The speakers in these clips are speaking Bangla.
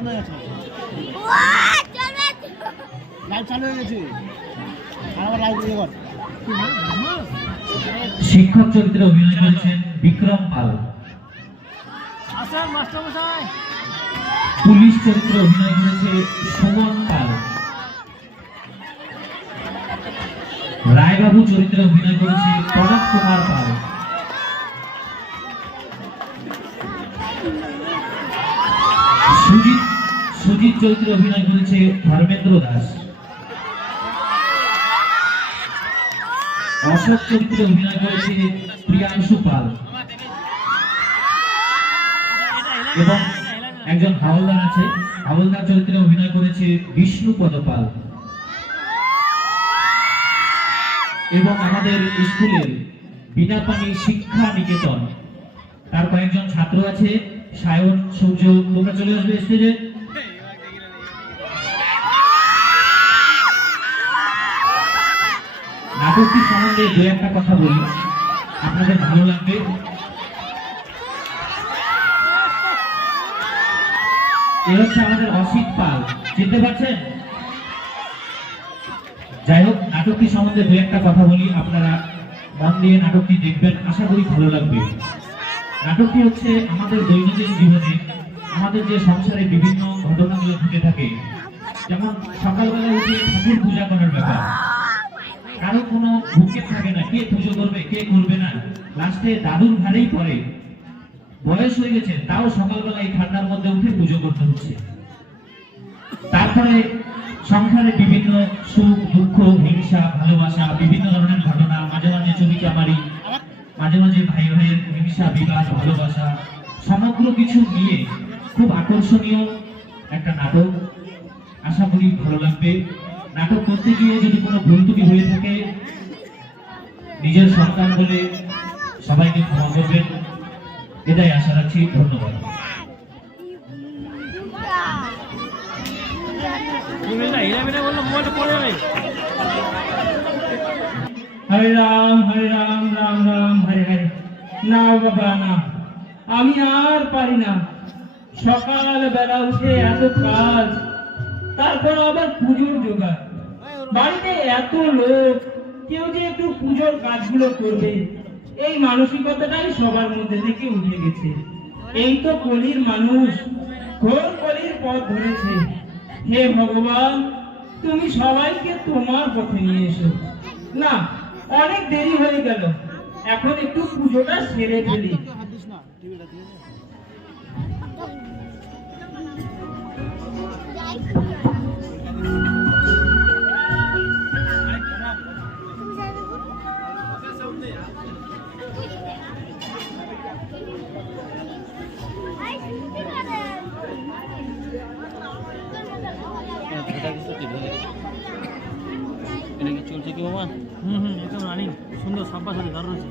বন্ধ হয়ে গেছে, লাইভ চালু হয়ে গেছে, আবার লাইভ ইয়ে কর। শিক্ষক চরিত্রে অভিনয় করেছেন বিক্রম পাল। আসেন মাস্টারমশাই। পুলিশ চরিত্রে অভিনয় করেছে সুমন পাল। রায়বাবু চরিত্রে অভিনয় করেছে প্রণব কুমার পাল। সুজিত চরিত্রে অভিনয় করেছে ধর্মেন্দ্র দাস। অশোক চরিত্রে অভিনয় করেছে প্রিয়াংশু পাল এবং একজন হাওলদার আছে, হাওলদার চরিত্রে অভিনয় করেছে বিষ্ণুপদ পাল। এবং আমাদের স্কুলের বিনাপানি শিক্ষা নিকেতন তার কয়েকজন ছাত্র আছে, সায়ন, সূর্য, তোমরা চলে আসবে স্টেজে। নাটকটি সম্বন্ধে দু একটা কথা বলি, আপনাদের ভালো লাগবে। এ হচ্ছে আমাদের অসিত পাল, চিনতে পারছেন? যাই হোক, নাটকটি সম্বন্ধে দু একটা কথা বলি, আপনারা মন দিয়ে নাটকটি দেখবেন, আশা করি ভালো লাগবে। নাটকটি হচ্ছে আমাদের দৈনন্দিন জীবনে আমাদের যে সংসারে বিভিন্ন ঘটনাগুলো ঘটে থাকে, যেমন সকালবেলা উঠে ঠাকুর পূজা করার ব্যাপার, কারো কোনো ভূক্ষেপ থাকে না, কে পুজো করবে কে করবে না, লাস্টে দাদুর ঘাড়েই পড়ে। বয়স হয়ে গেছে তাও সকালবেলা এই ঠান্ডার মধ্যে উঠে পুজো করতে হচ্ছে। তারপরে সংসারে বিভিন্ন সুখ দুঃখ, হিংসা ভালোবাসা, বিভিন্ন ধরনের ঘটনা, মাঝে মাঝে ছবি চামারি, মাঝে মাঝে ভাই ভাইয়ের হিংসা বিবাদ ভালোবাসা, সমগ্র কিছু নিয়ে খুব আকর্ষণীয় একটা নাটক। আশা করি ভালো লাগবে। নাটক করতে গিয়ে যদি কোনো ভুল ত্রুটি হয়ে থাকে, নিজের সন্তান বলে সবাইকে ক্ষমা করবেন, এটাই আশা রাখছি। ধন্যবাদ। হরে রাম রাম রাম হরে হরে। না বাবা না, আমি আর পারি না। সকাল বেলা উঠে এত কাজ, তারপর আবার পুজোর জোগাড়, বাড়িতে এত লোক, কেউ যে একটু পুজোর কাজগুলো করবে এই মানসিকতাটাই সবার মধ্যে থেকে উঠে গেছে। এই তো কলির মানুষ, ঘোর কলির পথ ধরেছে। হে ভগবান, তুমি সবাইকে তোমার পথে নিয়ে এসো। না, অনেক দেরি হয়ে গেল, এখন একটু পুজোটা সেরে ফেলি। চলছে কি বাবা? একদম রানিং, সুন্দর সাব্বাস আছে, দারুণ আছে।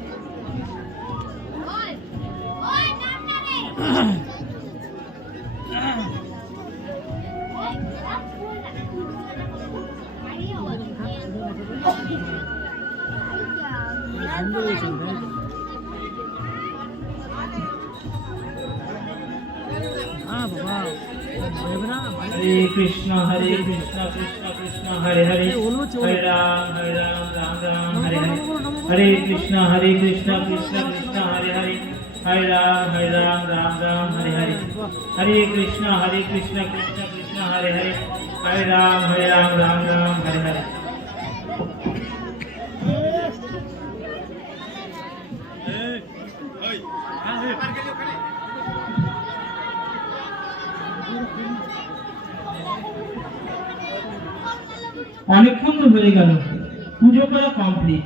हरे कृष्णा कृष्ण कृष्ण हरे हरे, हरे राम राम राम हरे हरे। हरे कृष्णा कृष्ण कृष्ण हरे हरे, हरे राम राम राम हरे हरे। हरे कृष्णा कृष्ण कृष्ण हरे हरे, हरे राम राम राम हरे हरे। অনেকক্ষণ হয়ে গেল, পুজো করা কমপ্লিট।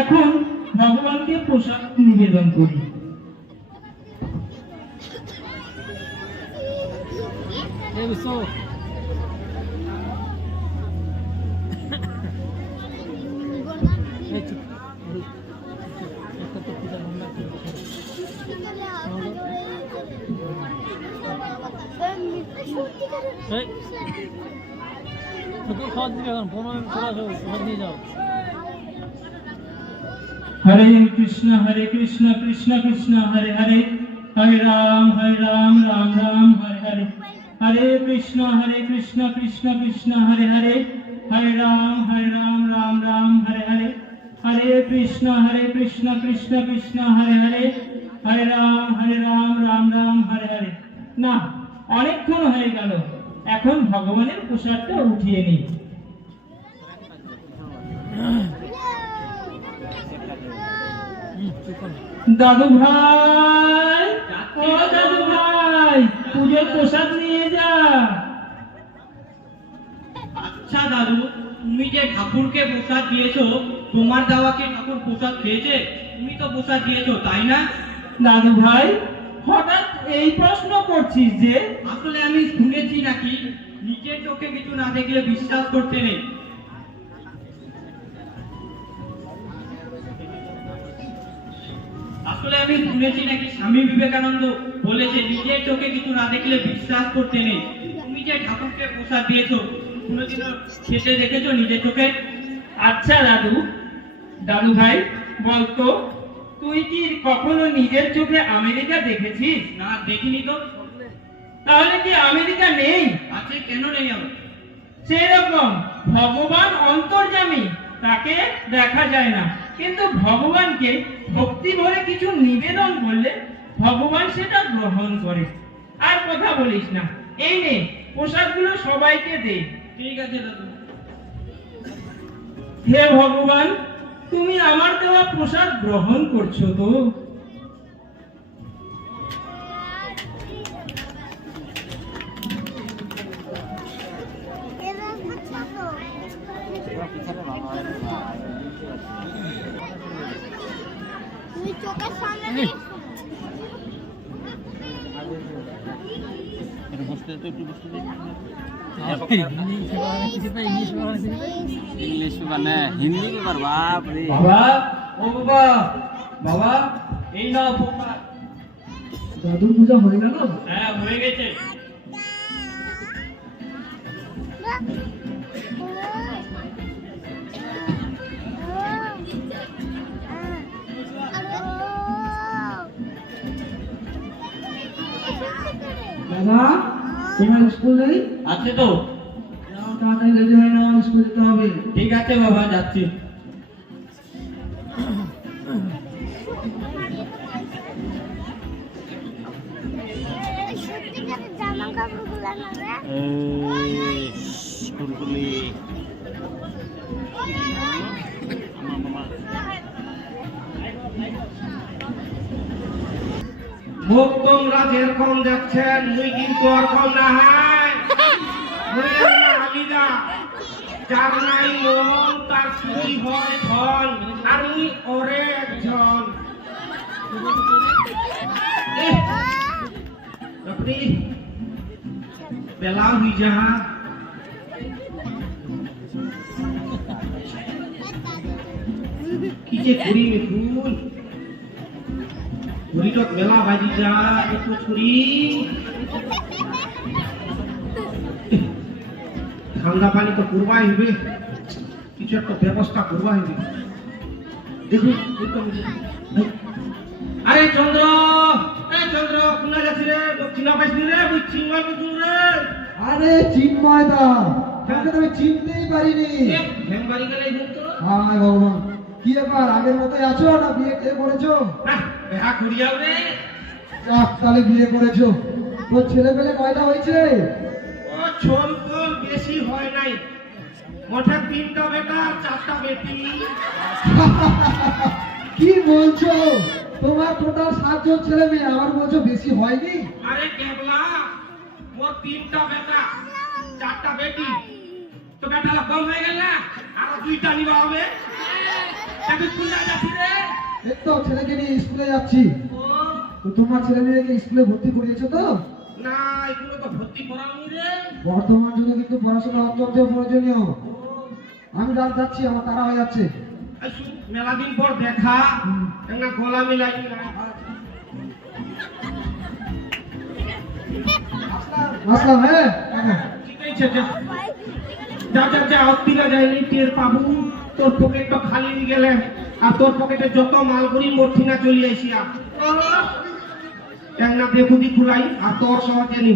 এখন ভগবানকে প্রসাদ নিবেদন করি। हरे कृष्ण कृष्ण कृष्ण हरे हरे, हरे राम राम राम हरे हरे। হরে কৃষ্ণ কৃষ্ণ কৃষ্ণ হরে হরে, হরে রাম রাম রাম হরে হরে, হরে কৃষ্ণ কৃষ্ণ কৃষ্ণ হরে হরে, হরে রাম রাম রাম হরে হরে। না, অনেকক্ষণ হয়ে গেল, এখন ভগবানের প্রসাদটা উঠিয়ে নিই। দাদু ভাই, ও দাদু ভাই, পুজোর প্রসাদ নিয়ে যা। আচ্ছা দাদু, তুমি যে ঠাকুরকে প্রসাদ দিয়েছো, তোমার দেওয়া কি ঠাকুর প্রসাদ খেয়েছে? তুমি তো প্রসাদ দিয়েছো, তাই না? দাদু ভাই, হঠাৎ এই প্রশ্ন করছিস যে? আসলে আমি শুনেছি নাকি নিজের চোখে কিছু না দেখলে বিশ্বাস করতে নেই। আসলে আমি শুনেছি নাকি স্বামী বিবেকানন্দ বলেছে নিজের চোখে কিছু না দেখলে বিশ্বাস করতে নেই। তুমি যে ঠাকুরকে প্রসাদ দিয়েছো, কোনোদিনও খেতে দেখেছো নিজের চোখে? আচ্ছা দাদু ভাই, বলতো তুই কি কখনো নিজের চোখে আমেরিকা দেখেছিস? না, দেখিনি তো। তাহলে কি আমেরিকা নেই? আছে, কেন নেই? আমার সেরকম ভগবান অন্তর্যামী, তাকে দেখা যায় না, কিন্তু ভগবানকে ভক্তি ভরে কিছু নিবেদন করলে ভগবান সেটা গ্রহণ করে। আর কথা বলিস না, এই নে প্রসাদগুলো সবাইকে দে। ঠিক আছে দাদু। হে ভগবান, তুমি আমার দেওয়া প্রসাদ গ্রহণ করছো তো? তুই চোখের সামনে इंग्लिश में बने हिंदी में पर बाप रे বাবা, ও বাবা, বাবা, এই নাও প্রসাদ। দাদুর পূজা হয়ে গেল? হ্যাঁ, হয়ে গেছে। বাবা, তোমার স্কুল নেই? আছে তো। তাড়াতাড়ি রেডি হয়ে নাও, স্কুল যেতে হবে। ঠিক আছে বাবা, যাচ্ছি। সত্যিকারের জামা কাপড়গুলো না রে। कुरकुली মুখ তোমরা যেরকম দেখছেন, মুই কিন্তু ওরকম না। হয় আলিদা, যার নাই মন তার চুরি হয় ধন, আর মুই ওরে একজন। বেলা হই যা, কি যে করি মিঠুন, ছুরিটা মেলা বাজি যা, একটু ছুরি ঠান্ডা পানি তো করবাই হবে, কিছু একটা ব্যবস্থা করবাই হবে। দেখুন, আরে চন্দ্র, চন্দ্র কোনা যাচ্ছি রে? চিনা পাইছি রে, তুই চিনবা কিছু রে? আরে চিন্ময় দা, তোমাকে তো আমি চিনতেই পারিনি। ভ্যান বাড়ি গেলে তো হায় ভগবান, কি ব্যাপার, আগের মতোই আছো না বিয়ে টিয়ে করেছো? দেখা করিয়াও রে। যাক, তাহলে বিয়ে করেছো। তোর ছেলে পেলে কয়টা হয়েছে? ও ছোল তোল বেশি হয় নাই, মোটে 3টা বেটা 4টা বেটি। কি বলছো? তোমার টোটাল 7 জন ছেলে মেয়ে, আমার বলছো বেশি হয়নি? আরে কেবলা মোর 3টা বেটা 4টা বেটি, তো বেটা কম হয়ে গেল না? আরো 2টা নিবা হবে। তাকে স্কুল যাচ্ছি রে। এই তো ছেলেকে নিয়ে স্কুলে যাচ্ছি। ও তো তোমার ছেলে মেয়েকে স্কুলে ভর্তি করিয়েছো তো? না, এগুলো তো ভর্তি করাওনি রে। বর্তমান যুগে কিন্তু পড়াশোনা অত্যন্ত প্রয়োজনীয়। আমি রাত যাচ্ছি, আমার তাড়া হয়ে যাচ্ছে। মেলা দিন পর দেখা, একটা গলা মিলাই আসলাম। হ্যাঁ, ঠিক আছে, যা যা যা, অত্তিরা যায়নি টের পাবো। তোর পকেটটা খালি হয়ে গেলে, আর তোর পকেটে যত মাল করি মর্থিনা চলে আসিয়া একটা দেখুদি খুলাই, আর তোর সহজে নি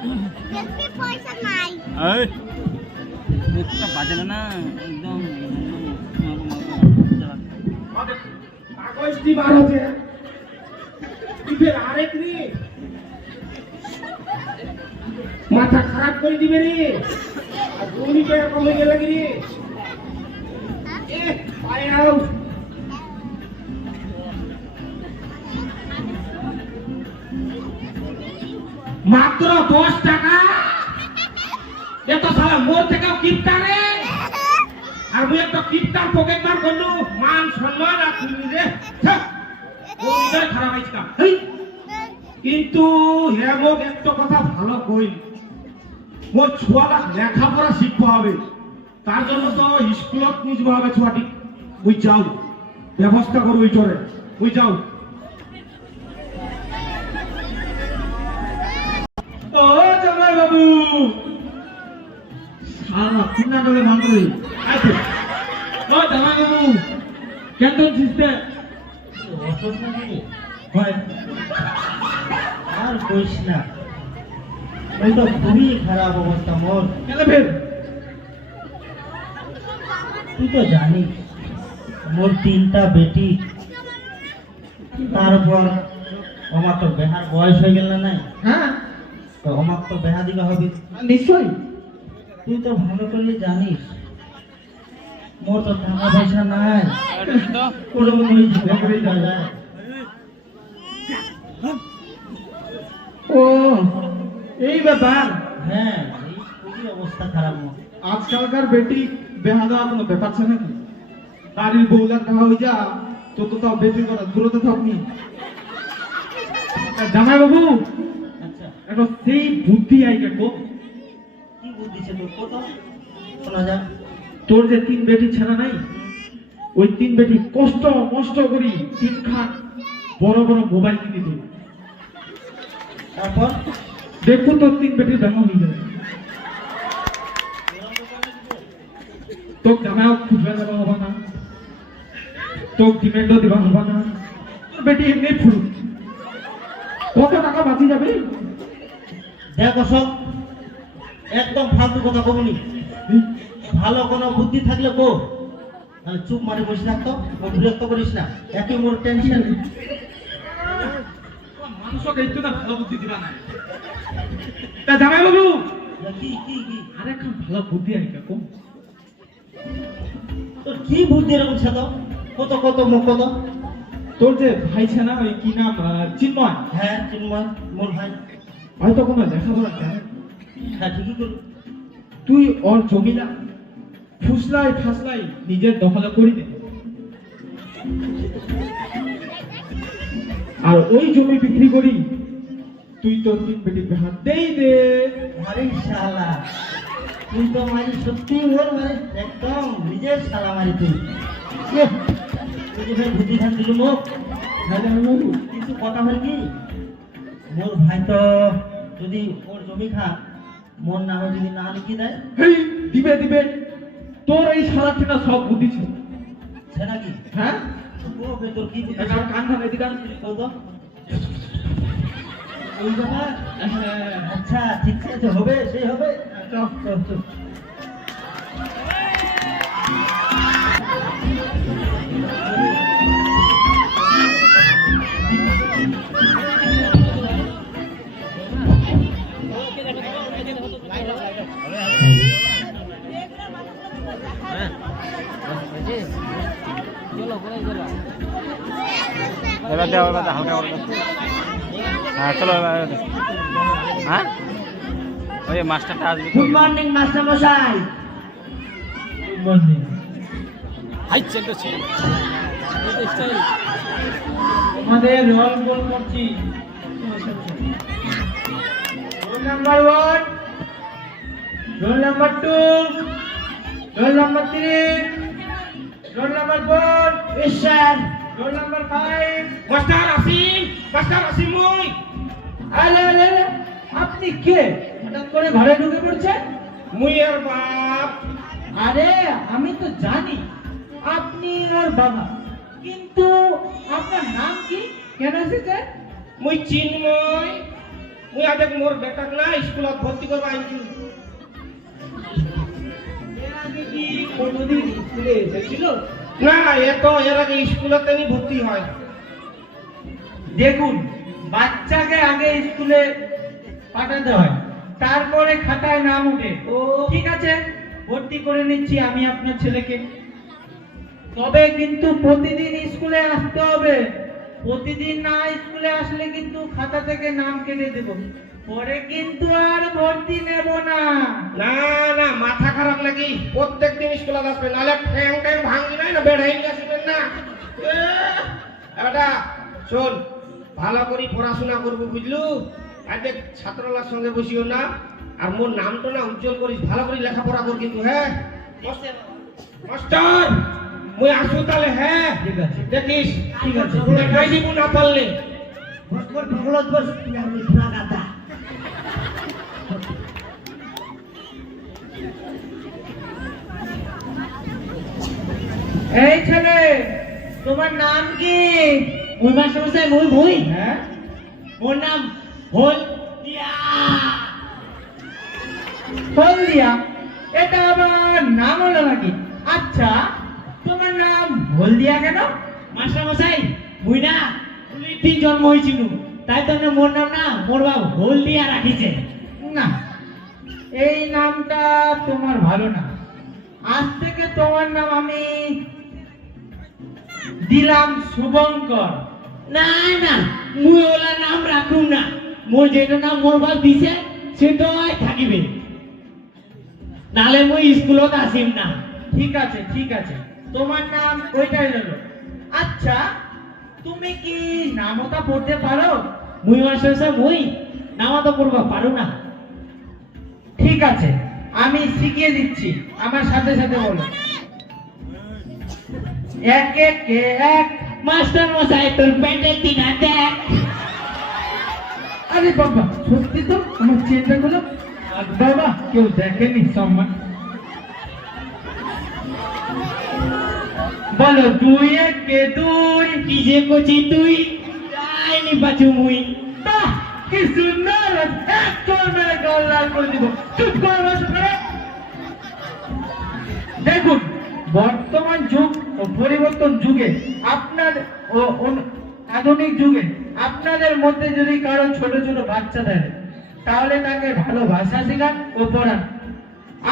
বেশি পয়সা নাই। এই একটা বাজে না একদম কাগজটি বার হচ্ছে টিপের আরেক রে মাথা খারাপ করে দিবে রে আর দুনি কে কমে গেল রে এ পায়াও মাত্র 10 টাকা এত সালা মোর থেকেও কিপটা রে আর মুই একটা কিপটার পকেট মার করলু মান সম্মান আর তুমি রে ও হৃদয় খারাপ হয়েছে কা হেই কিন্তু হেমক একটা কথা ভালো কই মোর ছুয়াটা লেখাপড়া শিখতে হবে তার জন্য তো স্কুলত নিয়ে যাওয়া হবে ছুয়াটি ওই যাও ব্যবস্থা করো ওই চরে ওই যাও ও জামাই বাবু সারা কিনা ডলে মানবই আচ্ছা ও জামাই বাবু কেমন ছিসতে অসুখ নাকি রে? হয় আর কইস না ওই তো খুবই খারাপ অবস্থা মোর। কেন ফের তুই তো জানিস মোর 3টা বেটি, তারপর আমার তো বেহার বয়স হয়ে গেল না হ্যাঁ তো আমার তো বেহা দিতে হবে। নিশ্চয়ই তুই তো ভালো করে জানিস মোর তো টাকা পয়সা নাই, কোনো মনে ঝগড়া করে যায়। ও এই ব্যাপার হ্যাঁ এই খুবই অবস্থা খারাপ মোর। আজকালকার বেটি বেহা দেওয়া কোনো ব্যাপার আছে নাকি বাড়ির বউলার দেখা হয়ে যা তো তো তাও বেটি করা দূরতে থাকনি জামাই বাবু আচ্ছা একটা সেই বুদ্ধি আইকে তো কি বুদ্ধি ছিল কত শোনা যাক। তোর যে 3 বেটি ছেলে নাই ওই 3 বেটি কষ্ট মষ্ট করি 3 খান বড় বড় মোবাইল কিনে দিল তারপর দেখুন তোর 3 বেটির দেখা হয়ে যাবে তোর জামাইও খুঁজবে দেওয়া হবে না তোর ডিমেন্ডও দেওয়া হবে না তোর বেটি এমনি ফুল কত টাকা বাঁচি যাবে দেখ অশোক একদম ফালতু কথা কবনি, ভালো কোনো বুদ্ধি থাকলে কো, নাহলে চুপ মারি বসে থাকতো বিরক্ত করিস না, একই মোর টেনশন। মানুষকে একটু না ভালো বুদ্ধি দিবা না তা জামাই বাবু কি কি কি আরেকখান ভালো বুদ্ধি আইকা কো তোর কি বুদ্ধি এরকম ছিল কত কত মুখ কত। তোর যে ভাই ছে না ওই কি নাম চিন্ময় হ্যাঁ চিন্ময় মোর ভাই। হয়তো কোনো লেখাপড়া জানে না। হ্যাঁ ঠিকই করলি। তুই ওর জমিলা ফুসলাই ফাসলাই নিজের দখলে করি দে আর ওই জমি বিক্রি করি তুই তোর 3 বেটি বেহাত দেই দে আরে শালা তুই তো মারি সত্যি ওর মানে একদম নিজের শালা মারি তুই। তুই যে ভাই বুদ্ধি ধান দিল মুখ কিন্তু কথা হল কি মোর ভাই তো যদি ওর জমি খা মোর নামে যদি না লিখি দেয় হেই দিবে দিবে তোর এই সারা থেকে সব বুদ্ধি ছিল সে নাকি হ্যাঁ ও বে তোর কি বুদ্ধি একটা কান ধরে দিকা কও তো ওই ব্যাপার হ্যাঁ আচ্ছা ঠিক আছে হবে সেই হবে চল চল চল। এবার দাও হালকা করে হ্যাঁ চলো হ্যাঁ ওই মাস্টারটা আসবে গুড মর্নিং মাস্টার মশাই। গুড মর্নিং হাই চেক তো ছিল স্টাইল আমাদের রোল কল করছি roll number 1 roll number 2 roll number 3 roll number 4 yes sir roll number 5 master Asim মই আরে আরে আরে, আপনি কে হঠাৎ করে ঘরে ঢুকে পড়ছেন? মুই এর বাপ আরে আমি তো জানি আপনি আর বাবা, কিন্তু আপনার নাম কি, কেন এসেছেন? মুই চিন্ময় মুই আজ মোর বেটাক না স্কুলত ভর্তি করবা আনছি। এর আগে কি কোনোদিন স্কুলে এসেছিল? না এর আগে স্কুলতে নি ভর্তি হয়। দেখুন, বাচ্চাকে আগে স্কুলে পাঠাতে হয়, তারপরে খাতায় নাম উঠে। ও ঠিক আছে, ভর্তি করে নিচ্ছি আমি আপনার ছেলেকে। তবে কিন্তু প্রতিদিন স্কুলে আসতে হবে। প্রতিদিন না স্কুলে আসলে কিন্তু খাতা থেকে নাম কেটে দেব, পরে কিন্তু আর ভর্তি নেব না। না না মাথা খারাপ নাকি? প্রত্যেকদিন স্কুলে আসবে, নালে ঠ্যাং ঠ্যাং ভাঙি নাই না বেড়াই নিয়ে আসবেন না। এটা শোন, ভালো করে পড়াশোনা করবো বুঝলু। আজ ছাত্রলার সঙ্গে বসিও না, আর মোর নামটা না উজ্জ্বল করিস, ভালো করে লেখাপড়া কর কিন্তু। হ্যাঁ মাস্টার, মুই আসু তাহলে। হ্যাঁ ঠিক আছে, দেখিস। ঠিক আছে। দেখাই দিব না পারলে। বস কর ভগলত বস, তুই আর ওই ফুলা গাদা। এই ছেলে, তোমার নাম কি? ওই মাস্টার মশাই, মুই হ্যাঁ, ওর নাম হল হলদিয়া। এটা আবার নাম হলো নাকি? আচ্ছা, তোমার নাম হলদিয়া কেন? মাস্টার মশাই, মুই না তিন জন্ম হয়েছিল, তাই তো মোর নাম না মোর বাবু হলদিয়া রাখিছে। না, এই নামটা তোমার ভালো না। আজ থেকে তোমার নাম আমি দিলাম শুভঙ্কর। না না, মুই ওলা নাম রাখুম না, মোর যেটা নাম মোর বাপ দিছে সেটাই থাকিবে, নালে মুই স্কুলত আসিম না। ঠিক আছে, ঠিক আছে, তোমার নাম ওইটাই হলো। আচ্ছা, তুমি কি নামতা পড়তে পারো? মুই মাস্টার সাহেব, মুই নামা তো পড়বা পারো না। ঠিক আছে, আমি শিখিয়ে দিচ্ছি, আমার সাথে সাথে বলো। এক এক এক। মাস্টার মশাই, তোর প্যান্টের তিনা দেখ। আরে বাবা, সত্যি তো আমার চেনটা গুলো। আর বাবা, কেউ দেখেনি সম্মান। বলো, দুই একে দুই। কি যে কচি তুই, যাইনি পাচু মুই। বাহ, কি সুন্দর! এক চোর মেরে গাল লাল করে দিব। চুপ করো সবাই। দেখুন, বর্তমান যুগ ও পরিবর্তন যুগে আপনার আধুনিক যুগে আপনাদের মধ্যে যদি কারো ছোট ছোট বাচ্চা থাকে, তাহলে তাকে ভালো ভাষা শেখান ও পড়ান।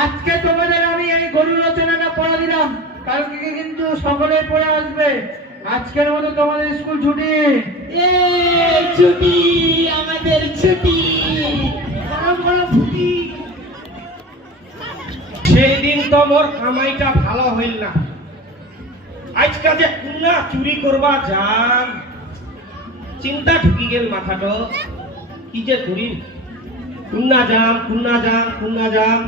আজকে তোমাদের আমি এই গরু রচনাটা পড়া দিলাম, কালকে কিন্তু সকলে পড়ে আসবে। আজকের মতো তোমাদের স্কুল ছুটি। এই ছুটি, আমাদের ছুটি। গরম গরম ছুটি। সেই দিন তো মোর কামাইটা ভালো হইল না। আজকা যে কুন্না চুরি করবা যান, চিন্তা ঢুকি গেল মাথাটো। কি যে করি, কুন্না যাম।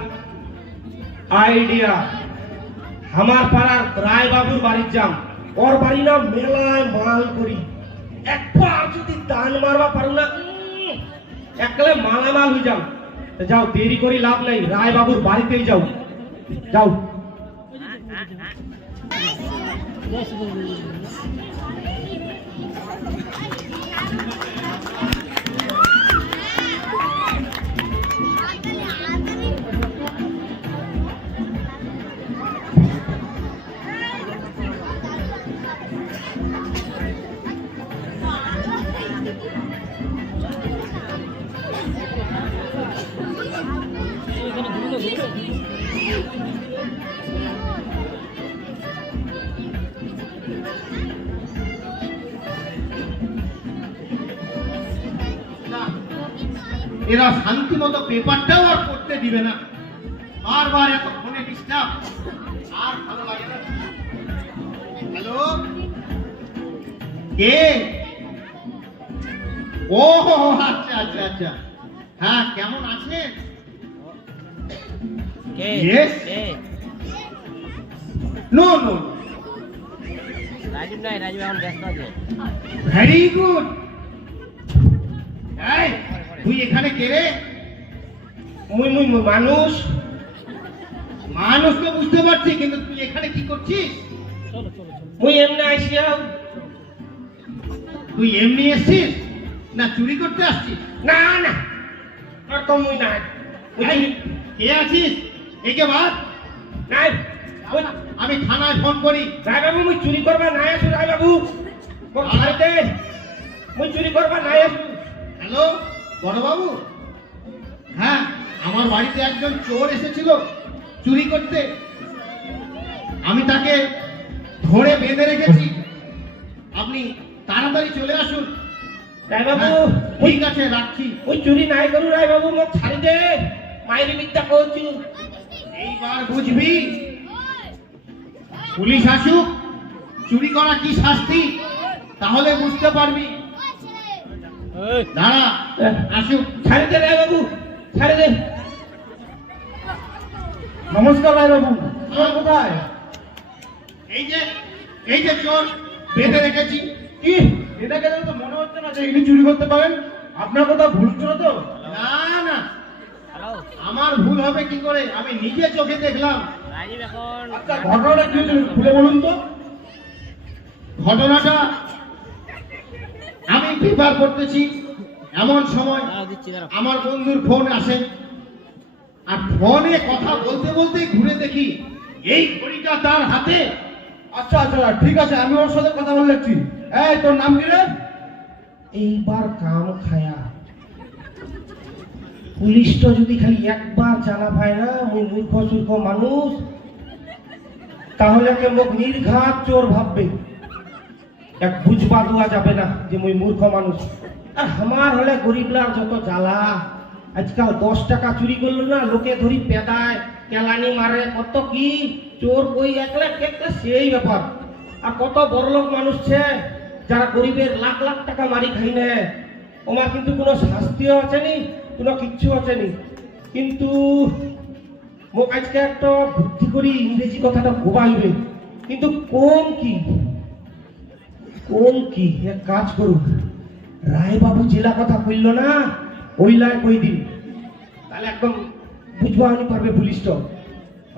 আইডিয়া, আমার পাড়ার রায় বাবুর বাড়ির যাম। ওর বাড়ি না মেলায় মাল করি, একবার যদি দান মারবা পারো না, একলে মালামাল হয়ে যাও। যাও, দেরি করি লাভ নাই, রায় বাবুর বাড়িতেই যাও। যাও। এরা শান্তি মতো পেপারটাও আর পড়তে দিবে না, বারবার এত ফোনে ডিস্টার্ব, আর ভালো লাগে না। হ্যালো, কে? ও আচ্ছা আচ্ছা আচ্ছা, হ্যাঁ কেমন আছেন? Yes. No, no. রাজীব নাই, রাজীব এখন ব্যস্ত আছে। Very good. এই, তুই এখানে কে রে? মুই মানুষ। মানুষ তো বুঝতে পারছি, কিন্তু তুই এখানে কি করছিস? মুই এমনি আইসিয়াও। তুই এমনি এসছিস না চুরি করতে আসছিস? না না, আর তো মুই নাই এই, কে আছিস একে বাদ নাই আমি থানায় ফোন করি। রায় বাবু মুই চুরি করবা নাই আসু রায় বাবু মোক ছাড়ি দে মুই চুরি করবা নাই আসু হ্যালো বড়বাবু, হ্যাঁ আমার বাড়িতে একজন চোর এসেছিল চুরি করতে, আমি তাকে ধরে বেঁধে রেখেছি, আপনি তাড়াতাড়ি চলে আসুন। রায় বাবু হ্যাঁ, ঠিক আছে রাখছি। মুই চুরি নাই করু রায় বাবু মোক ছাড়ি দে মাইরি বিদ্যা কইছু এইবার বুঝবি পুলিশ আসুক, চুরি করা কি শাস্তি তাহলে বুঝতে পারবি। দাঁড়া আসুক। ছাড়ি দে রায় বাবু ছাড়ি দে নমস্কার রায়বাবু, চোর কোথায়? এই যে চোর বেঁধে রেখেছি। কি এটাকে দেখে তো মনে হচ্ছে না যে ইনি চুরি করতে পারেন। আপনার কথা ভুল ছিল তো? না না, আমার ভুল হবে কি করে, আমি নিজে চোখে দেখলাম। রাজীব এখন আচ্ছা ঘটনাটা কি হয়েছিল খুলে বলুন তো। ঘটনাটা আমি পেপার পড়তেছি, এমন সময় দিচ্ছি দাঁড়াও। আমার বন্ধুর ফোন আসে, আর ফোনে কথা বলতে বলতেই ঘুরে দেখি এই ঘড়িটা তার হাতে। আচ্ছা আচ্ছা ঠিক আছে, আমি ওর সাথে কথা বলে রাখছি। এই তোর নাম কি রে? এইবার কাম খায়া পুলিশটা যদি খালি একবার জানা পায় না মুই মূর্খ সূর্খ মানুষ, তাহলে কে মোক নির্ঘাত চোর ভাববে, এক বুঝবা দেওয়া যাবে না যে মুই মূর্খ মানুষ। আর আমার হলে গরিবলার যত জ্বালা, আজকাল 10 টাকা চুরি করলো না লোকে ধরি পেদায় কেলানি মারে, কত কি চোর কই একলা একটা সেই ব্যাপার। আর কত বড়লোক মানুষ ছে যারা গরিবের লাখ লাখ টাকা মারি খাই না, ওমার কিন্তু কোনো শাস্তিও আছে নি, কোনো কিচ্ছু আছে নি। কিন্তু মোক আজকে একটা বুদ্ধি করি ইংরেজি কথাটা কোবাইবে, কিন্তু কোন কি এক কাজ করুক, রায়বাবু জেলা কথা কইল না ওইলায় কই দিন, তাহলে একদম বুঝবা আনি পারবে পুলিশটা।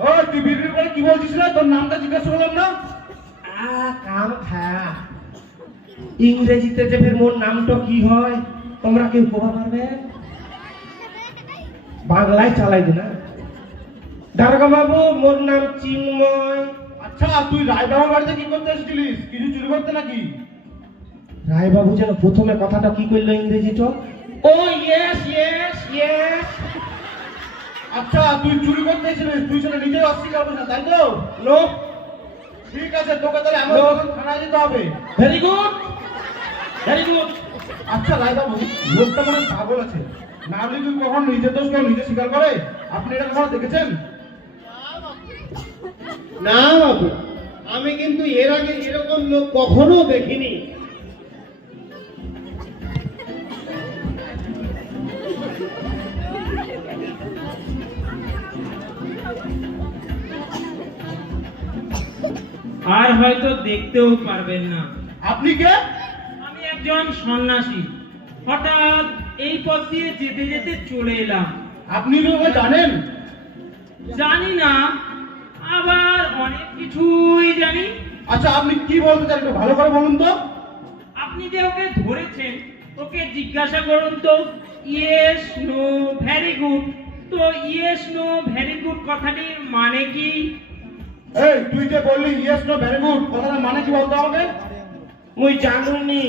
ও তুই বিক্রি করে কি বলছিস রে? তোর নামটা জিজ্ঞাসা করলাম না। কাম খায়া ইংরেজিতে যে ফের মোর নামটা কি হয় তোমরা কেউ কবা পারবে? বাংলায় চালাই দিনা। দারোগা বাবু মোর নাম চিন্ময়। আচ্ছা তুই রায়বাবুর বাড়িতে কি করতে এসেছিলিস? কিছু চুরি করতে নাকি? রায়বাবু যেন প্রথমে কথাটা কি করলো ইংরেজিটা, ও ইয়েস ইয়েস ইয়েস। আচ্ছা তুই চুরি করতে এসেছিলিস, তুই সেটা নিজেই অস্বীকার করছিস তাই তো? নো, ঠিক আছে, তোকে তাহলে এমন থানায় যেতে হবে। Very good very good. আচ্ছা রায়বাবু, লোকটা মনে হয় পাগল আছে, না হলে তুই কখন নিজের দোষ কেউ নিজে স্বীকার করে? আপনি এটা কখনো দেখেছেন? না বাবু, আমি কিন্তু এর আগে এরকম লোক কখনো দেখিনি। আর হয়তো দেখতেও পারবেন না। আপনি কে? আমি একজন সন্ন্যাসী, হঠাৎ এই পথ দিয়ে যেতে যেতে চলে এলাম। আপনি কি ওকে জানেন? জানি না, আবার অনেক কিছুই জানি। আচ্ছা আপনি কি বলতে চান একটু ভালো করে বলুন তো। আপনি যে ওকে ধরেছেন, ওকে জিজ্ঞাসা করুন তো ইয়েস নো ভেরি গুড। তো ইয়েস নো ভেরি গুড কথাটির মানে কি? এই তুই যে বললি ইয়েস নো ভেরি গুড, কথাটা মানে কি বলতে হবে? মুই জানুনি।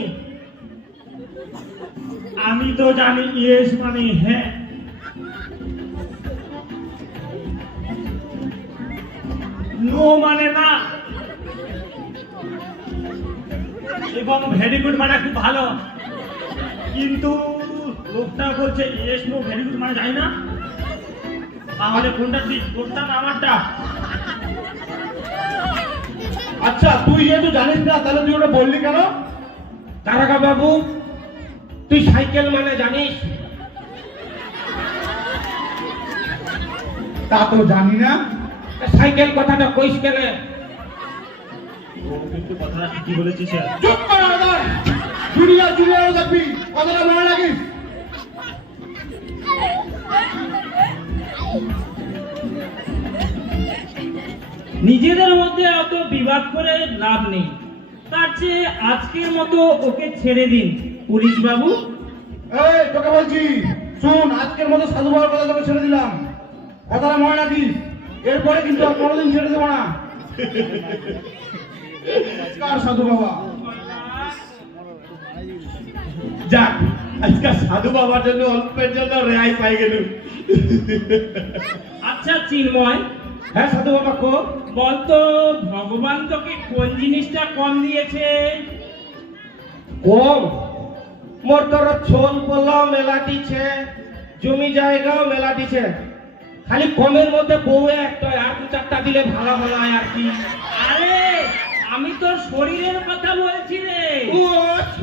আমি তো জানি ইয়েস মানে হ্যাঁ, নো মানে না, এবং ভেরি গুড মানে খুব ভালো। কিন্তু লোকটা বলছে ইয়েস নো ভেরি গুড মানে জানি না, তাহলে কোনটা ঠিক, তোরটা না আমারটা? আচ্ছা তুই যেহেতু জানিস না তাহলে তুই ওটা বললি কেন? দারোগা বাবু তুই সাইকেল মানে জানিস? তা তো জানি না। সাইকেল কথাটা কইস কেন? কিন্তু কথাটা ঠিকই বলেছিস স্যার। চুপ কর আবার, জুনিয়র জুনিয়র দেখবি, কথাটা মনে রাখিস। নিজেদের মধ্যে অত বিবাদ করে লাভ নেই, তার চেয়ে আজকের মতো ওকে ছেড়ে দিন পুলিশ বাবু। এই তোকে বলছি শোন, আজকের মতো সাধু বাবার কথা তোকে ছেড়ে দিলাম, কথাটা মনে রাখিস, এরপরে কিন্তু আর কোনোদিন ছেড়ে দেবো না। কার সাধু বাবা? যাক, আজকাল সাধু বাবার জন্য অল্পের জন্য রেহাই পাই গেল। আচ্ছা চিন্ময়, হ্যাঁ সাধু বাবা কো। বলতো ভগবান তোকে কোন জিনিসটা কম দিয়েছে? কম? মোর তোর ছোল পোলাও মেলা দিছে, জমি জায়গাও মেলা দিছে, খালি কমের মধ্যে বউ একটা, আর দু চারটা দিলে ভালো ভালো হয় আর কি। আরে আমি তোর শরীরের কথা বলছি রে। ও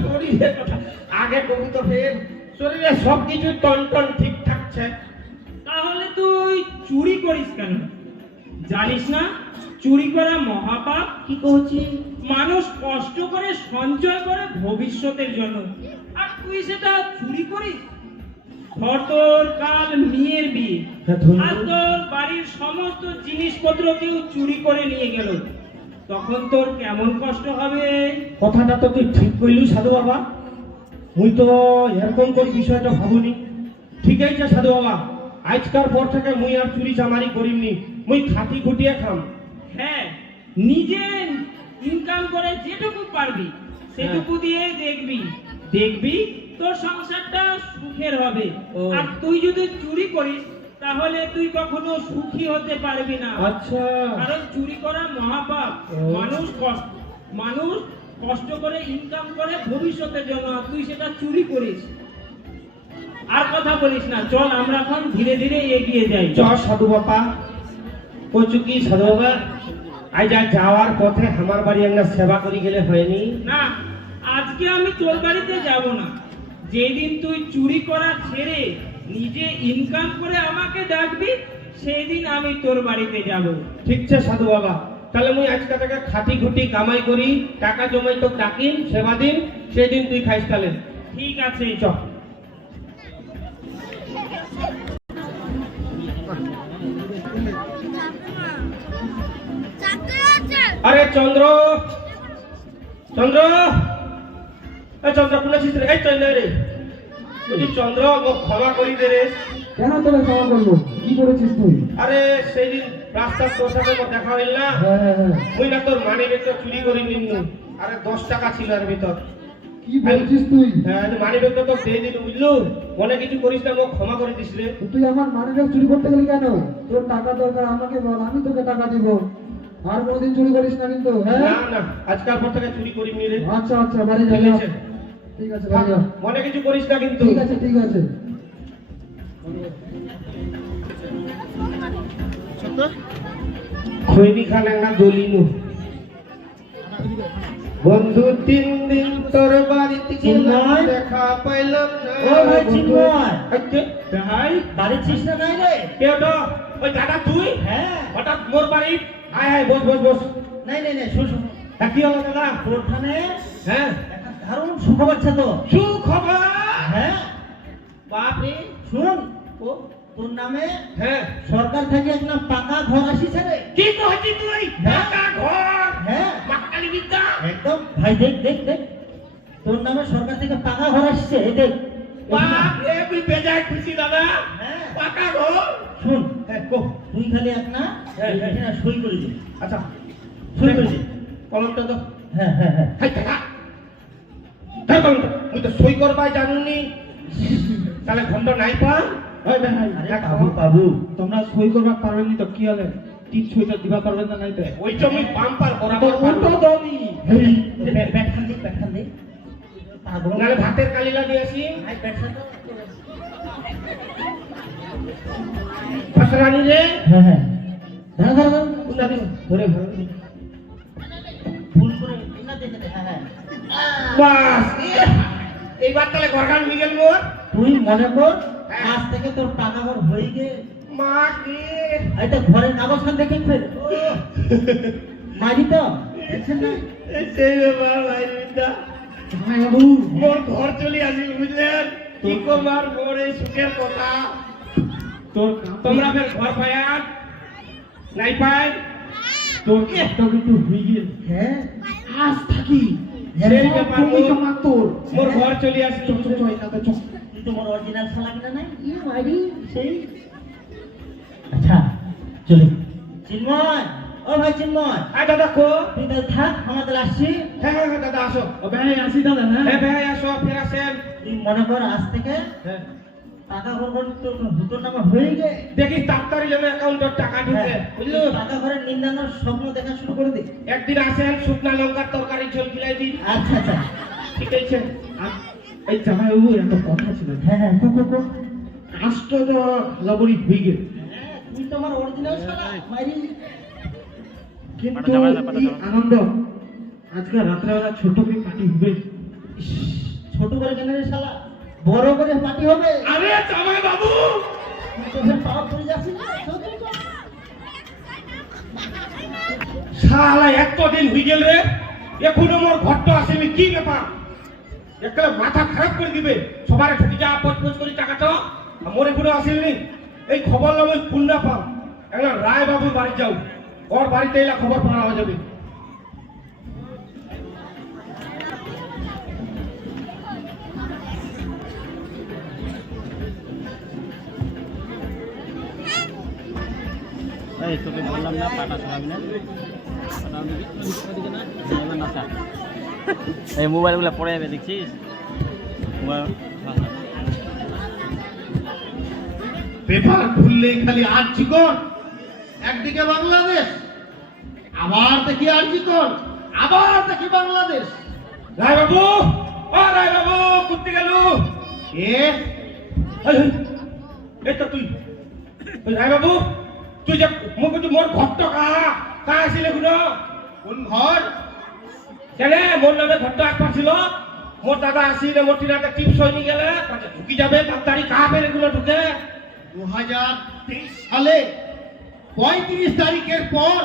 শরীরের কথা আগে কবি তো ফের, শরীরে সব কিছু টন টন ঠিক থাকছে। তাহলে তুই চুরি করিস কেন? জানিস না চুরি করা মহাপাপ? কি কহছি? মানুষ কষ্ট করে সঞ্চয় করে ভবিষ্যতের জন্য, আর তুই সেটা চুরি করিস। ধর তোর কাল মেয়ের বিয়ে, আর তোর বাড়ির সমস্ত জিনিসপত্র কেউ চুরি করে নিয়ে গেল, তখন তোর কেমন কষ্ট হবে? কথাটা তো তুই ঠিক কইলু সাধু বাবা, মুই তো এরকম করে বিষয়টা ভাবুনি। ঠিক আছে সাধু বাবা, আজকার পর থেকে মুই আর চুরি চামারি করিমনি, মুই খাটি খুটিয়ে খাম। হ্যাঁ, নিজে ইনকাম করে যেটুকু পারবি সেটুকু দিয়ে দেখবি, দেখবি তোর সংসারটা সুখের হবে। ও। আর তুই যদি চুরি করিস তাহলে তুই কখনো সুখী হতে পারবি না। আচ্ছা কারণ চুরি করা মহাপাপ। ও। মানুষ কষ্ট করে ইনকাম করে ভবিষ্যতের জন্য, আর তুই সেটা চুরি করিস। আর কথা বলিস না, চল আমরা এখন ধীরে ধীরে এগিয়ে যাই। চ সাধু বাবা, কইছু কি সাধু বাবা, আজ আর যাওয়ার পথে আমার বাড়ি একটা সেবা করি গেলে হয়নি? না, আজকে আমি তোর বাড়িতে যাব না। যেদিন তুই চুরি করা ছেড়ে নিজে ইনকাম করে আমাকে ডাকবি, সেই দিন আমি তোর বাড়িতে যাব। ঠিক আছে সাধু বাবা, তাহলে মুই আজকে থেকে খাটি খুটি কামাই করি, টাকা জমাই তো ডাকিম, সেবা দিন, সেদিন তুই খাইস তাহলে। ঠিক আছে, চ। আরে চন্দ্র, চন্দ্র, এই চন্দ্র কোন আছিস রে? এই চন্দ্র রে, তুই চন্দ্র মোক ক্ষমা করি দে রে। কেন তোকে ক্ষমা করবো? কি করেছিস তুই? আরে সেই দিন রাস্তার তোর সাথে মোর দেখা হইল না, মুই না তোর মানি ব্যাগটা চুরি করে নিমু, আরে 10 টাকা ছিল এর ভিতর। কি বলছিস তুই? হ্যাঁ, মানি ব্যাগটা তো দিয়ে দিল, বুঝলু? মনে কিছু করিস না, মোক ক্ষমা করে দিস রে। তুই আমার মানিব্যাগ চুরি করতে গেলি কেন? তোর টাকা দরকার, আমাকে বল, আমি তোকে টাকা দিব। আর কোনোদিন চুরি করিস না কিন্তু, হ্যাঁ? না না, আজকাল পর থেকে চুরি করিনি রে। আচ্ছা আচ্ছা, বাড়ি যা। ঠিক আছে, ঠিক আছে, বাড়ি যা। মনে কিছু করিস না কিন্তু। ঠিক আছে, ঠিক আছে। খৈনি খানা না দলিনু বন্ধু, 3 দিন তোর বাড়িতে গেলাম, চিন্ময়? দেখা পাইলাম না। ও ভাই চিন্ময়, আচ্ছা ভাই, বাড়ি ছিস না নাই রে? কে ওটা? ওই দাদা তুই হ্যাঁ। হঠাৎ মোর বাড়ি? আয় আয়, বস বস বস। নাই নাই নাই, শোন শোন, তা কি হলো দাদা? তোরখানে হ্যাঁ, একটা দারুণ সুখবর আছে তো। সুখবর? হ্যাঁ, বাপরে, শুন, ও তোর নামে হ্যাঁ। সরকার থেকে একটা পাকা ঘর আসিছে রে। কি কইছিস তুই? পাকা ঘর? হ্যাঁ, মাকালি বিদ্যা? একদম ভাই, দেখ দেখ দেখ, তোর নামে সরকার থেকে পাকা ঘর আসছে, এই দেখ। বাপরে, তুই বেজায় খুশি দাদা? হ্যাঁ, পাকা ঘর? শুন, হ্যাঁ, কো। তুই খালি একটা হ্যাঁ, হ্যাঁ। এখানে সই করে দে। আচ্ছা, সই করে দে। কলমটা তো। হ্যাঁ হ্যাঁ হ্যাঁ। হাই টাকা। হ্যাঁ, কলমটা। মুই তো সই করবাই জানুনি। তাহলে ঘন্ট নাই পা? ওই ভাই, আরে বাবু বাবু, তোমরা সই করবার পারবেন তো কি হলে? ঠিক সইটা দিবা পারবেন না নাই তো? ওইটা আমি বাম্পার বরাবর উল্টো পারবো। দাওনি। ব্যাটখান দে, ব্যাটখান দে। পাগল। নাহলে ভাতের কালিলা দিয়ে আসি। ভাই ব্যাটখান দে। ফাসরানি রে। হ্যাঁ হ্যাঁ, ধর ধর ধর। উনা দিন ধরে ভালো। ভুল করে না, দেখে দে। হ্যাঁ হ্যাঁ। বাস, এইবার তাহলে ঘরখান মিগেল মোর। তুই মনে কর, আজ থেকে তোর পাকা ঘর হয়ে গে। মা কে? এটা ঘরের কাগজ খান দেখে ফের মারি তো, দেখছেন না? সেই ব্যাপার ভাই বিদ্যা। বাবু, মোর ঘর চলে আসিল, বুঝলেন? কি কমার মোর এই সুখের কথা। তোমরা ফের ঘর পায়ার নাই পাই? তোর একটা কিন্তু হয়ে গেল। হ্যাঁ, আজ থাকি সেই ব্যাপার তুমি মোর। তোমার তোর মোর ঘর চলে আসিল। তুই তো মোর অরিজিনাল শালা কিনা নাই? সেই আচ্ছা চলে চিন্ময়, ও ভাই চিন্ময়, আয় দাদা কো তুই তাহলে থাক, আমাদের আসছি। হ্যাঁ হ্যাঁ হ্যাঁ, দাদা আসো। ও ভাই আসি দাদা, হ্যাঁ হ্যাঁ ভাই আসো, ফের আসেন। তুই মনে কর আজ থেকে হ্যাঁ টাকা ঘর তোর ভূতর নামে হয়ে গে। দেখিস তাড়াতাড়ি যেন অ্যাকাউন্টে টাকা ঢুকে, বুঝলো? টাকা ঘরের নিন্দানোর স্বপ্ন দেখা শুরু করে দে। একদিন আসেন, শুকনা লঙ্কার তরকারি ঝোল খিলাই দিন, আচ্ছা আচ্ছা, ঠিক আছে? আর এই জামাইবাবু একটা কথা ছিল, হ্যাঁ হ্যাঁ, কাজটা তো লগরি হয়ে গেল, হ্যাঁ, তুই তো আমার অরিজিনাল শালা মাইরি। কিন্তু এই আনন্দ আজকে রাত্রেবেলা ছোট করে পার্টি হবে। ছোট করে কেন রে শালা, বড় করে পার্টি হবে। আরে জামাই বাবু, তুই তো ফের পাওয়া পড়ে যাচ্ছিস না। চল, চল, চল। শালা এতদিন হয়ে গেল রে, এখনো মোর ঘরটা আসেনি, কি ব্যাপার? একটা মাথা খারাপ করে দিবে, সবার ঠকি যা পচপচ করে টাকাটা, আর মোর এখনো আসেনি। এই খবর নাম পুন্না পাও, একটা রায় বাবুর বাড়ি যাও, ওর বাড়িতে এলা খবর পাওয়া যাবে। এই তোকে বললাম না পাটা সরাবি না, না স্যার এই মোবাইলগুলো পড়ে যাবে, দেখছিস মোবাইল। পেপার খুললেই খালি আর্জিকর, একদিকে বাংলাদেশ, আবার দেখি আর্জিকর, আবার দেখি বাংলাদেশ। রায় বাবু, ও রায় বাবু, করতে গেল? এ এই তো তুই, ওই রায় বাবু, তুই যে মুখ মোর ঘরটা কা আসিল এখনো? কোন ঘর? কেন মোর নামে ঘরটা একবার ছিল, মোর দাদা আসিলে মোর টিনাতে টিপস হয়ে গেলে ঢুকি যাবে, তাড়াতাড়ি কা ফের এগুলো ঢুকে। 2023 সালে 35 তারিখের পর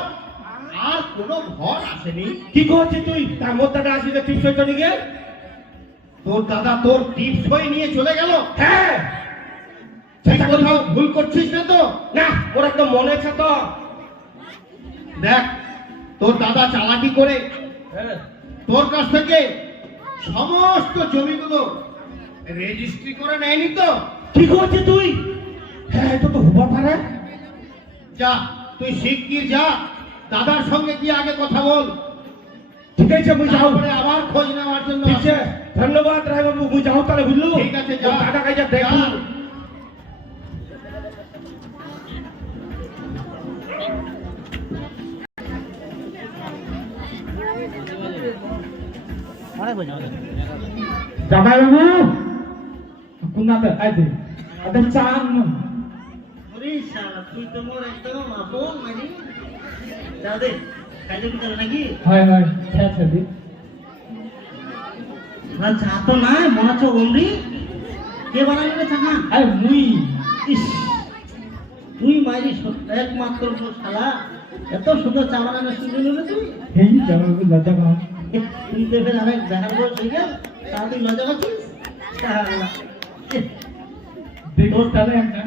আর কোনো ঘর আসেনি। কি করছিস তুই? তার মোর দাদা আসিলে টিপস হয়ে গিয়ে? তোর দাদা তোর টিপস হয়ে নিয়ে চলে গেল? হ্যাঁ, সেটা কোথাও ভুল করছিস না তো? না ওর একদম মনে আছে তো। দেখ, তোর দাদা চালাকি করে হ্যাঁ, তোর কাছ থেকে সমস্ত জমিগুলো রেজিস্ট্রি করে নেয়নি তো? কি করছিস তুই? হ্যাঁ, এটা তো হবার পারে। যা, তুই শিগগির যা, দাদার সঙ্গে গিয়ে আগে কথা বল, ঠিক আছে, মুই যাও। তারপরে আবার খোঁজ নেওয়ার জন্য ঠিক আছে, ধন্যবাদ রায় বাবু, মুই যাও তাহলে, বুঝলো? ঠিক আছে, যা। ওর দাদা কাছে দেখো। যা। জামাইবাবু কোনাতে আইতে আদে চান ওরে শালা, তুই তো মোর একদম আপন মাইরি। যাও দে, খাইলে কি যাবে নাকি? হয় হয় আচ্ছা দি না, চা তো নাই, মনে হচ্ছে অমরি। কে বানালি রে চা? আই মুই ইস, তুই মাইরি একমাত্র তোর শালা, এত সুন্দর চা বানানো শুনলি না তুই? এই জামাইবাবু লজ্জা কর। তুই তো ফের আরেক দেখার বয়স হয়ে গেল, তা তুই লজ্জা করছিস? শালা, দেখো তাহলে একটা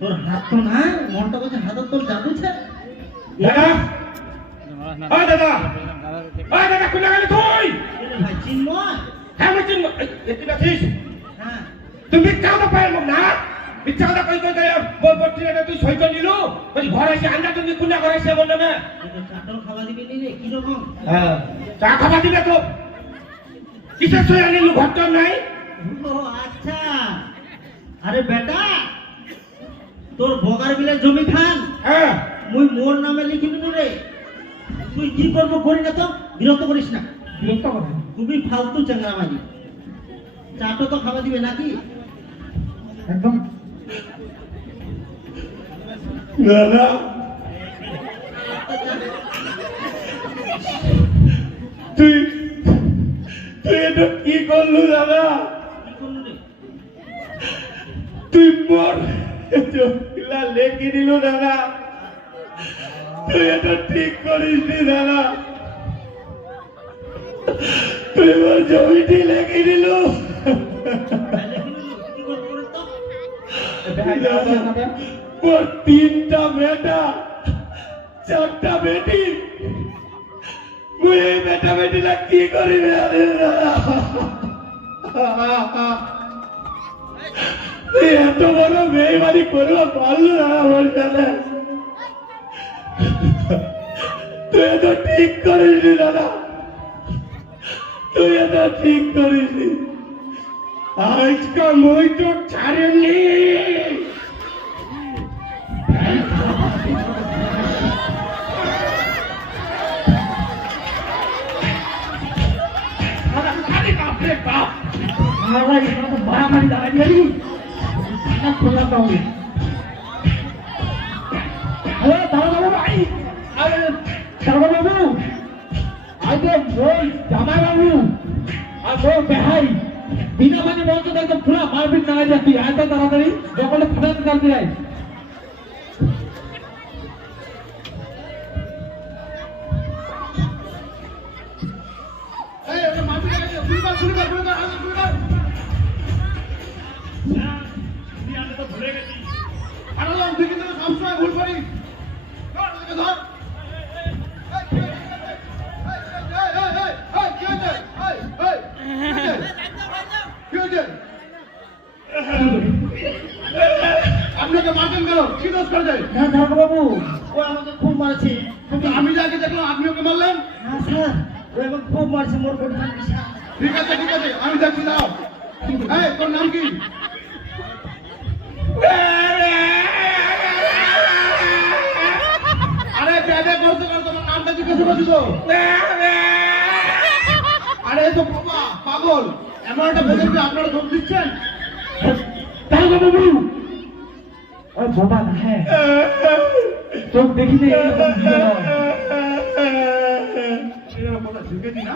তোর হাত তো নাই, মনটা করছে হাত তোর জাদু ছে। দাদা, ও দাদা, ও দাদা, কোন গেলি তুই? ভাই চিন্ময়, হ্যাঁ, আমি চিনব। এটি আছিস? হ্যাঁ, তুমি মিথ্যা কথা পাই না? মিথ্যা কথা কই কই বল বলছি না, তুই সই করে নিলু? ওই ঘরে এসে আন্দা তুমি কোনা ঘরে এসে আমার নামে? এটা চাটল খাওয়া দিবি নি রে, কিরকম? হ্যাঁ, চা খাওয়া দিবে তো? কিসের সই আনিলু? ঘরটা নাই? ও আচ্ছা, আরে বেটা, তোর বগার বিলের জমি খান হ্যাঁ, মুই মোর নামে লিখি দিলু রে। তুই কি করবো করি না তো, বিরক্ত করিস না। বিরক্ত করে খুবই ফালতু চাঙ্গা মারি। চাটো তো খাওয়া দিবে নাকি? একদম দাদা, তুই তুই এটা কি করলু দাদা? কি করলু রে? তুই মোর জমিলা লেখি দিলু দাদা, তুই এটা ঠিক করিস নি দাদা, তুই মোর জমিটি লেখি দিলু। তাহলে কি করবো রে তো? মোর 3টা বেটা, 4টা বেটি, মুই এই বেটা বেটিলা কি করিবে? তুই এত বড় বেইমানি করবো পারলো না আমার সাথে। তুই তো ঠিক করিসনি দাদা, তুই তো ঠিক করিসনি। আজকে মই তো ছাড়েনি। বাড়াবাড়ি দাঁড়িয়ে খোলা পাবে। হ্যালো দাদা ভাই, আরে দাদা বাবু, আগে বল জামাই বাবু আর বল বেহাই বিনা মানে বলতো একদম খোলা মারপিট না যাতি আয় তো তাড়াতাড়ি দোকানে ফাটাতে কালকে আয়। এই ওটা মারপিট আছে, গুলি কর, গুলি কর, গুলি কর, আগে গুলি কর। আমি তো ভুলে গেছি। আরে তুই কিন্তু সবসময় ভুল করিস। ধর ওকে ধর। আপনাকে মারতেন কেন? কি দোষ করেছে? না দাদা বাবু, ও আমাকে খুব মারছে। কিন্তু আমি যাকে দেখলাম আপনি ওকে মারলেন। না স্যার, ও আমাকে খুব মারছে, মোর বডি ফাটছে। ঠিক আছে ঠিক আছে, আমি দেখছি দাও। এই তোর নাম কি? আরে বেদে করতে করতে তোমার নামটা জিজ্ঞাসা করছি তো। আরে এ তো বাবা পাগল, এমন একটা বেদেরকে আপনারা দোষ দিচ্ছেন। দাদা বাবু ও বাবা না হ্যাঁ তোর দেখি দে কোথায় ঢুকেছি না?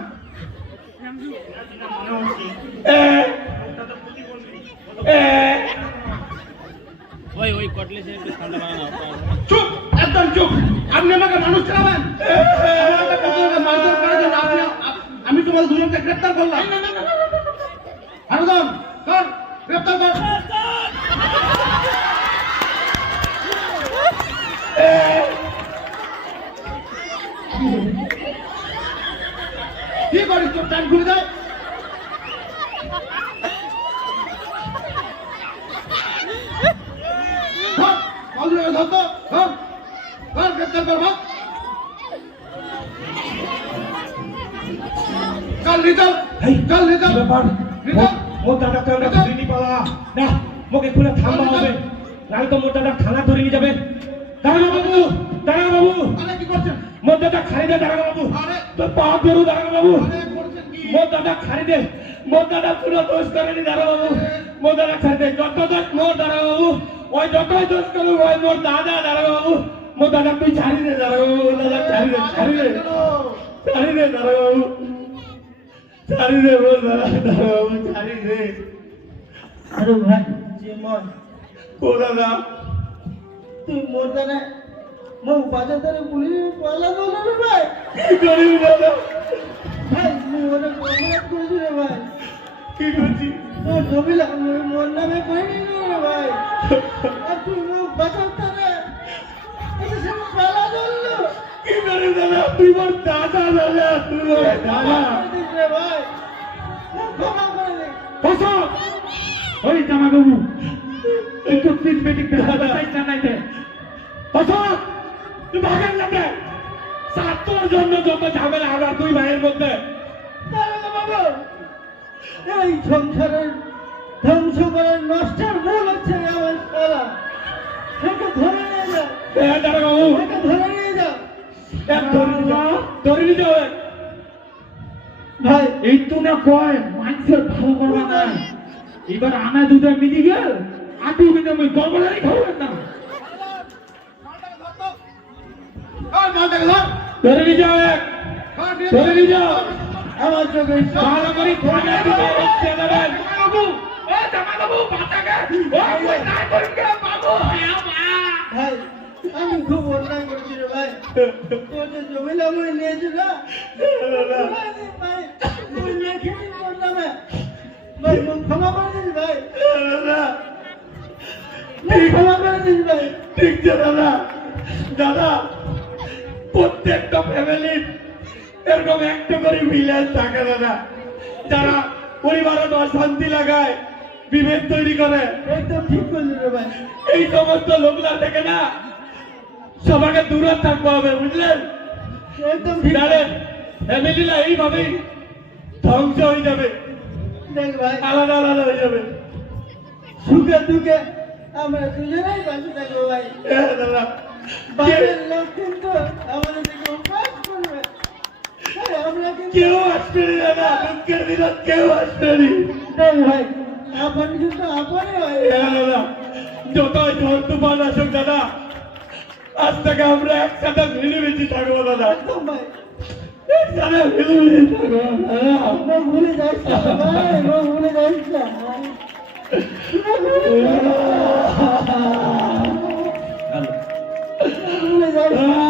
ওই কটলেসের একটু ঠান্ডা বানানো। চুপ, একদম চুপ। আপনি আমাকে মানুষ চালাবেন? আমাকে প্রথমে মারধর করেছেন, আমি তোমাদের দুজনকে গ্রেপ্তার করলাম। আরদম কর, গ্রেপ্তার কর। কি করিস তোর টাইম ঘুরে যায়? গ্রেপ্তার করবো চল নিচল, চল নিচল, নিচল। মোর দাদা তো আমরা ধরে নি পালা না, মোকে খুলে থামবা হবে, নাহলে তো মোর দাদা থানা ধরে নিয়ে যাবে। দাঁড়া বাবু, দাঁড়া বাবু, আরে কি করছেন? মোর দাদা খালি দে। দাঁড়া বাবু, আরে তো পা ধরু। দাঁড়া বাবু, আরে করছেন কি? মোর দাদা খালি দে। মোর দাদা পুরো দোষ করেনি। দাঁড়া বাবু, মোর দাদা খালি দে। যত দোষ মোর। দাঁড়া বাবু, ওই যতই দোষ করুক ওই মোর দাদা। দাঁড়া বাবু, মোর দাদা তুই ছাড়ি দে। দাঁড়া বাবু, মোর দাদা ছাড়ি দে, ছাড়ি দে, ছাড়ি দে। দাঁড়া বাবু, ছাড়ি দে মোর দাদা। দাঁড়া বাবু, ছাড়ি দে। আরে ভাই যে মন ও দাদা, তুই মোর দাদা মোক বাজার ধরে পুলিশ পালা বলো রে ভাই। কি করিস দাদা? ভাই তুই অনেক অপরাধ করেছি রে ভাই। কি করছিস? তোর ছবি মোর নামে করে নিল রে ভাই। আর তুই মোক বাজার ধরে পালা ধরলো। কি করিস দাদা? তুই মোর দাদা। দাদা তুই মোর দাদা। রে ভাই মোক ক্ষমা করে দে। বসো ওই জামা বাবু একটু প্লিজ মিটিং দাদা চাইছেন নাইতে বসো তুই ভাগেন লাগে সাতর জন্য যত ঝামেলা আমরা দুই ভাইয়ের মধ্যে। দাঁড়াও বাবু, এই সংসারের ধ্বংস করার নষ্টের মূল হচ্ছে আমার শালা। একে ধরে নিয়ে যা, দাঁড়া বাবু একে ধরে নিয়ে যা। ধরে নিতে হবে ভাই এই তো না কয় মানুষের ভালো করবা না। এবার আনা দুধে মিলি গেল আটু মিলে আমি গড়বড়ারি খাবেন না। মালটাকে ধর, ধরে নিয়ে যাও এক ধরে নিয়ে যাও আমার চোখে ভালো করে ধরে নিয়ে যাও হচ্ছে দেবেন বাবু। ও জামা বাবু বাঁচাকে ও ওই না করুন কে বাবু। ভাই আমি খুব অন্যায় করছি রে ভাই। তোর যে জমিলা মই নিয়েছি না ভাই, ভাই তুই লেখে নি মোর নামে। ভাই মোক ক্ষমা করে দিস ভাই, দাদা মোক ক্ষমা করে দিস ভাই। ঠিক আছে দাদা। দাদা প্রত্যেকটা ফ্যামিলির এরকম একটা করে ভিলেজ থাকে দাদা, যারা পরিবারে অশান্তি লাগায় বিভেদ তৈরি করে। একদম ঠিক বললি রে ভাই। এই সমস্ত লোকরা থেকে না সবাইকে দূরে থাকতে হবে, বুঝলেন? একদম ঠিক। তাহলে ফ্যামিলিরা এইভাবেই ধ্বংস হয়ে যাবে, দেখ ভাই, আলাদা আলাদা হয়ে যাবে। সুখে দুঃখে আমরা দুজনেই পাশে থাকবো ভাই। দাদা বাইরের লোক কিন্তু আমাদের থেকে উপহাস করবে। ভাই, আমরা কিন্তু কেউ আসবে না দাদা, দুঃখের দিনে কেউ আসবে না। দেখ ভাই, আপন কিন্তু আপনই হয়। দাদা যতই ঝড় তুফান আসুক দাদা, আজ থেকে আমরা একসাথে মিলেমিশে থাকবো দাদা, একদম ভাই। একসাথে মিলেমিশে থাকবো দাদা। আমরা ভুলে যাইস না ভাই, আমরা ভুলে যাইস না। ভুলে যাইস না।